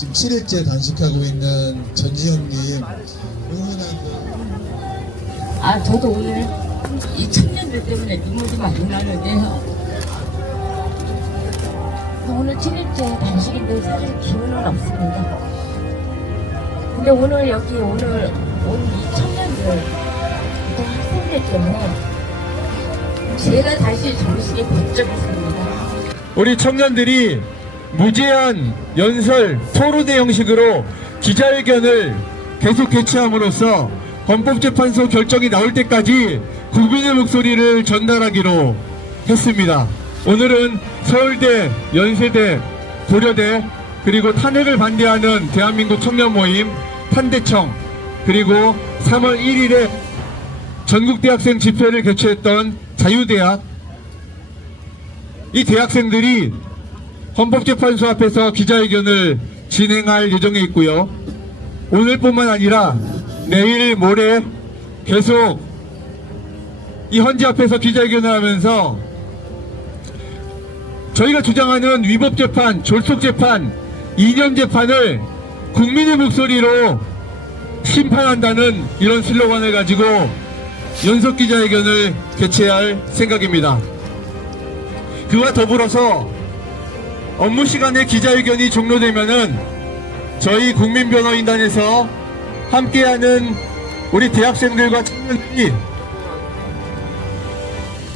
지금 7일째 단식하고 있는 전지현님 응원하고. 저도 오늘 이 청년들 때문에 눈물이 많이 나는데요. 오늘 7일째 단식인데 사실 기운은 없습니다. 근데 오늘 여기 온 이 청년들, 또 학생들 때문에 제가 다시 정신이 번쩍 있습니다. 우리 청년들이 무제한 연설 토론회 형식으로 기자회견을 계속 개최함으로써 헌법재판소 결정이 나올 때까지 국민의 목소리를 전달하기로 했습니다. 오늘은 서울대, 연세대, 고려대, 그리고 탄핵을 반대하는 대한민국 청년 모임 탄대청, 그리고 3월 1일에 전국대학생 집회를 개최했던 자유대학, 이 대학생들이 헌법재판소 앞에서 기자회견을 진행할 예정에 있고요. 오늘뿐만 아니라 내일 모레 계속 이 헌재 앞에서 기자회견을 하면서 저희가 주장하는 위법재판, 졸속재판, 이념재판을 국민의 목소리로 심판한다는 이런 슬로건을 가지고 연속 기자회견을 개최할 생각입니다. 그와 더불어서 업무 시간에 기자회견이 종료되면은 저희 국민변호인단에서 함께하는 우리 대학생들과 청년들이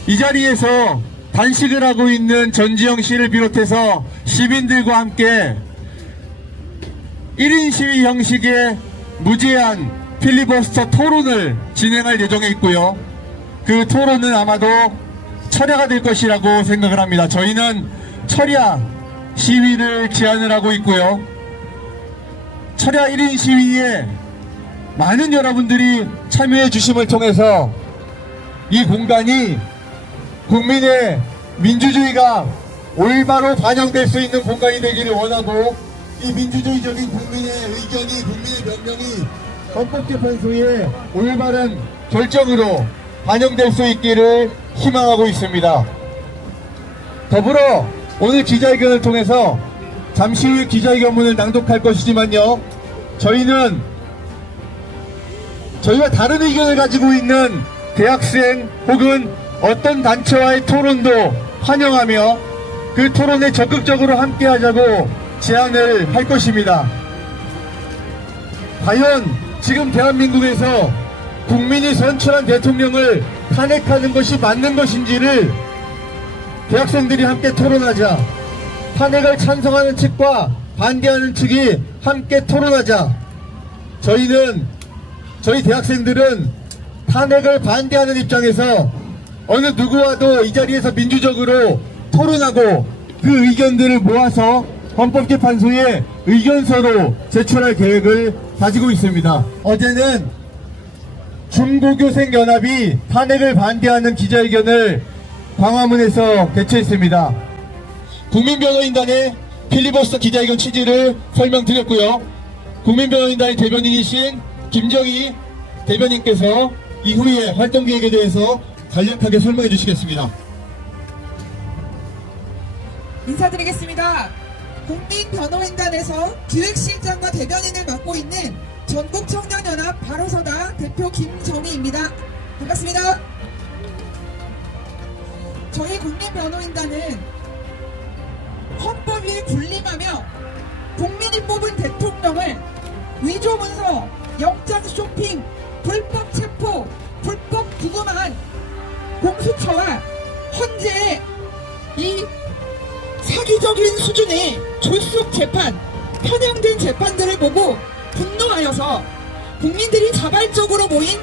이 자리에서 단식을 하고 있는 전지영 씨를 비롯해서 시민들과 함께 1인 시위 형식의 무제한 필리버스터 토론을 진행할 예정에 있고요. 그 토론은 아마도 철야가 될 것이라고 생각을 합니다. 저희는 철야 시위를 제안을 하고 있고요. 철야 1인 시위에 많은 여러분들이 참여해 주심을 통해서 이 공간이 국민의 민주주의가 올바로 반영될 수 있는 공간이 되기를 원하고, 이 민주주의적인 국민의 의견이, 국민의 명령이 헌법재판소의 올바른 결정으로 반영될 수 있기를 희망하고 있습니다. 더불어 오늘 기자회견을 통해서 잠시 후 기자회견문을 낭독할 것이지만요, 저희가 다른 의견을 가지고 있는 대학생 혹은 어떤 단체와의 토론도 환영하며 그 토론에 적극적으로 함께하자고 제안을 할 것입니다. 과연 지금 대한민국에서 국민이 선출한 대통령을 탄핵하는 것이 맞는 것인지를 대학생들이 함께 토론하자. 탄핵을 찬성하는 측과 반대하는 측이 함께 토론하자. 저희 대학생들은 탄핵을 반대하는 입장에서 어느 누구와도 이 자리에서 민주적으로 토론하고 그 의견들을 모아서 헌법재판소에 의견서로 제출할 계획을 가지고 있습니다. 어제는 중고교생연합이 탄핵을 반대하는 기자회견을 광화문에서 개최했습니다. 국민변호인단의 필리버스터 기자회견 취지를 설명드렸고요. 국민변호인단의 대변인이신 김정희 대변인께서 이후에 활동 계획에 대해서 간략하게 설명해 주시겠습니다. 인사드리겠습니다. 국민변호인단에서 기획실장과 대변인을 맡고 있는 전국청년연합 바로서다 대표 김정희입니다. 반갑습니다. 저희 국민변호인단은 헌법이 군림하며 국민이 뽑은 대통령을 위조문서, 영장 쇼핑, 불법 체포, 불법 구금한 공수처와 헌재의 이 사기적인 수준의 졸속 재판, 편향된 재판들을 보고 분노하여서 국민들이 자발적으로 모인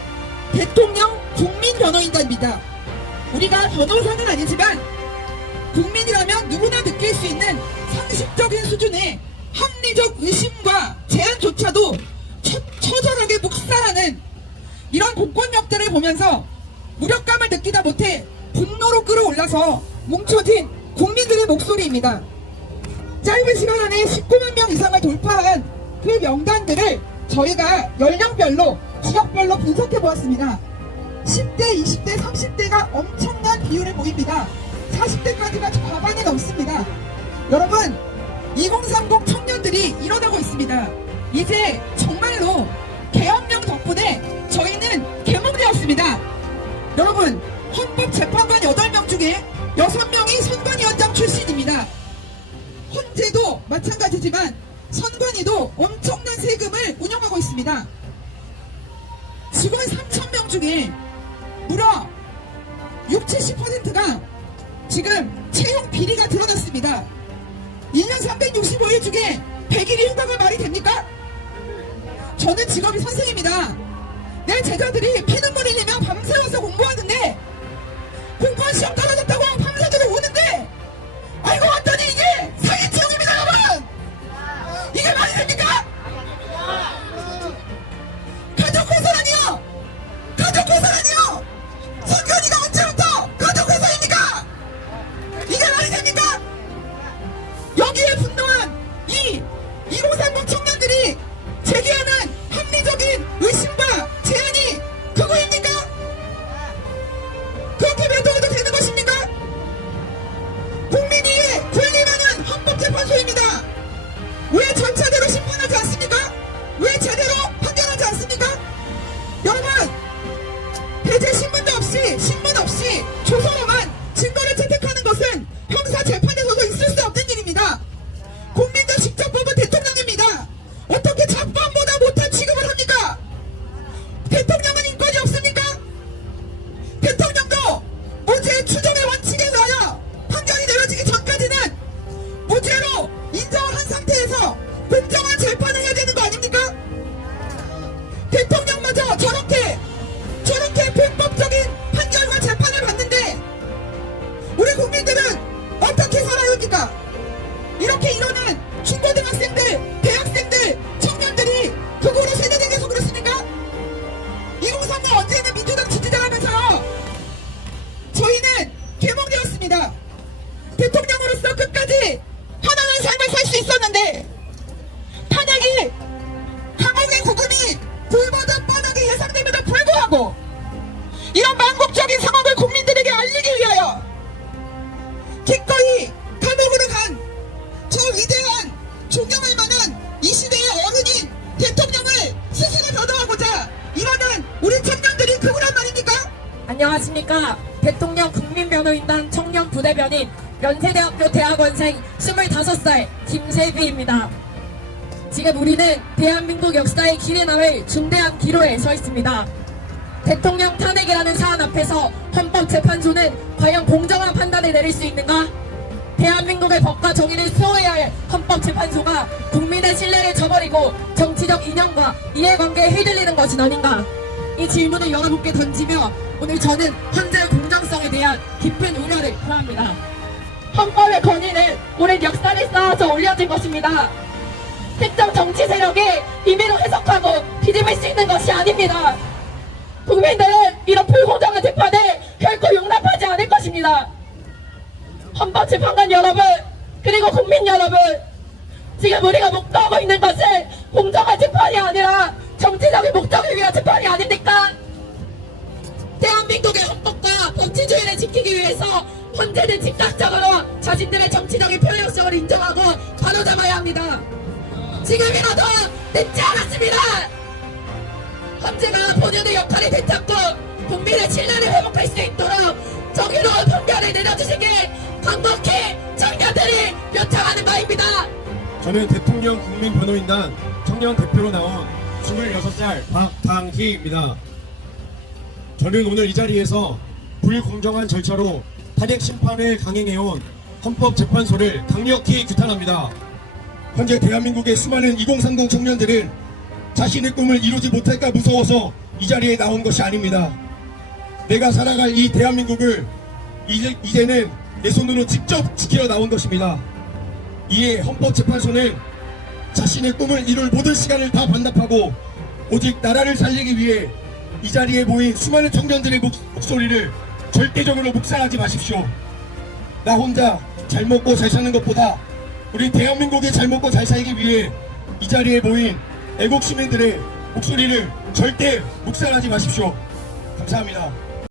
대통령 국민변호인단입니다. 우리가 변호사는 아니지만 국민이라면 누구나 느낄 수 있는 상식적인 수준의 합리적 의심과 제안조차도 처절하게 묵살하는 이런 공권력들을 보면서 무력감을 느끼다 못해 분노로 끌어올라서 뭉쳐진 국민들의 목소리입니다. 짧은 시간 안에 19만 명 이상을 돌파한 그 명단들을 저희가 연령별로, 지역별로 분석해보았습니다. 10대, 20대, 30대가 엄청난 비율을 보입니다. 40대까지가 과반이 넘습니다. 여러분, 2030 청년들이 일어나고 있습니다. 있습니다. 이제 정말로 계엄령 덕분에 저희는 개몽되었습니다. 여러분, 헌법재판관 8명 중에 6명이 선관위원장 출신입니다. 헌재도 마찬가지지만 선관위도 엄청난 세금을 운영하고 있습니다. 직원 3,000명 중에 무려 60~70%가 지금 채용 비리가 드러났습니다. 1년 365일 중에 100일이 휴가가 말이 됩니까? 저는 직업이 선생입니다. 내 제자들이 피눈물 흘리며 밤새워서 공부하는데 공부한 시험 떨어졌다고 밤새도록 오는데 알고 봤더니 이게 사기치용입니다, 여러분! 이게 말이 됩니까? 가족회사라니요! 가족회사라니요! 선관위가 언제부터 가족회사입니까? 이게 말이 됩니까? 여기에 분노한 이 2030 청년들이 제기하는 합리적인 의심과 제안이 그거입니까? 그렇게 매도해도 되는 것입니까? 국민이 군림하는 헌법재판소입니다. 왜 절차대로 심판하지 않습니까? 왜 제대로 판결하지 않습니까? 여러분, 배제 신문도 없이 신문 없이 조서로만 증거를 채택하는 것은 형사재판에서도 있을 수 없는 일입니다. 국민들 직접 뽑은 대통령입니다. 어떻게 잡범보다 못한 취급을 합니까? 대통령은 인권이 없습니까? 대통령도 무죄 추정의 원칙에 의하여 판결이 내려지기 전까지는 무죄로 인정을 한 상태에서 공정한 재판을 해야 되는 거 아닙니까? 대통령마저 저렇게 불법적인 판결과 재판을 받는데 우리 국민들은 어떻게 살아야 합니까? 이렇게 이러는 중고등학생들, 대학생들, 청년들이 극우로 세뇌되게서 그렇습니까? 2030 언제는 민주당 지지자라면서요. 저희는 개몽되었습니다. 대통령으로서 끝까지 편안한 삶을 살 수 있었는데 탄핵이 한국의 구금이 불보다 뻔하게 예상됨에도 불구하고 이런 망국적인 상황을 국민들에게 알리기 위하여 기꺼이 감옥으로 간 저 위대한 존경할 만한 이 시대의 어른인 대통령을 스스로 변호하고자 이러는 우리 청년들이 그거란 말입니까? 안녕하십니까. 대통령 국민변호인단 청년 부대변인 연세대학교 대학원생 25살 김세비입니다. 지금 우리는 대한민국 역사의 길에 나올 중대한 기로에 서 있습니다. 대통령 탄핵이라는 사안 앞에서 헌법재판소는 과연 공정한 판단을 내릴 수 있는가? 대한민국의 법과 정의를 수호해야 할 헌법재판소가 국민의 신뢰를 저버리고 정치적 이념과 이해관계에 휘둘리는 것은 아닌가? 이 질문을 여러분께 던지며 오늘 저는 헌재의 공정성에 대한 깊은 우려를 표합니다. 헌법의 권위는 오랜 역사를 쌓아서 올려진 것입니다. 특정 정치 세력이 임의로 해석하고 뒤집을 수 있는 것이 아닙니다. 국민들은 이런 불공정한 재판을 결코 용납하지 않을 것입니다. 헌법재판관 여러분, 그리고 국민 여러분, 지금 우리가 목도하고 있는 것은 공정한 재판이 아니라 정치적인 목적을 위한 재판이 아닙니까? 대한민국의 헌법과 법치주의를 지키기 위해서 헌재는 즉각적으로 자신들의 정치적인 편향성을 인정하고 바로잡아야 합니다. 지금이라도 늦지 않았습니다. 헌재가 본연의 역할을 되찾고 국민의 신뢰를 회복할 수 있도록 정의로운 판결을 내려주시길 간곡히 청년들이 요청하는 바입니다. 저는 대통령 국민변호인단 청년 대표로 나온 26살 박당희입니다. 저는 오늘 이 자리에서 불공정한 절차로 탄핵 심판을 강행해온 헌법재판소를 강력히 규탄합니다. 현재 대한민국의 수많은 2030 청년들은 자신의 꿈을 이루지 못할까 무서워서 이 자리에 나온 것이 아닙니다. 내가 살아갈 이 대한민국을 이제는 내 손으로 직접 지키러 나온 것입니다. 이에 헌법재판소는 자신의 꿈을 이룰 모든 시간을 다 반납하고 오직 나라를 살리기 위해 이 자리에 모인 수많은 청년들의 목소리를 절대적으로 묵살하지 마십시오. 나 혼자 잘 먹고 잘 사는 것보다 우리 대한민국이 잘 먹고 잘 살기 위해 이 자리에 모인 애국 시민들의 목소리를 절대 묵살하지 마십시오. 감사합니다.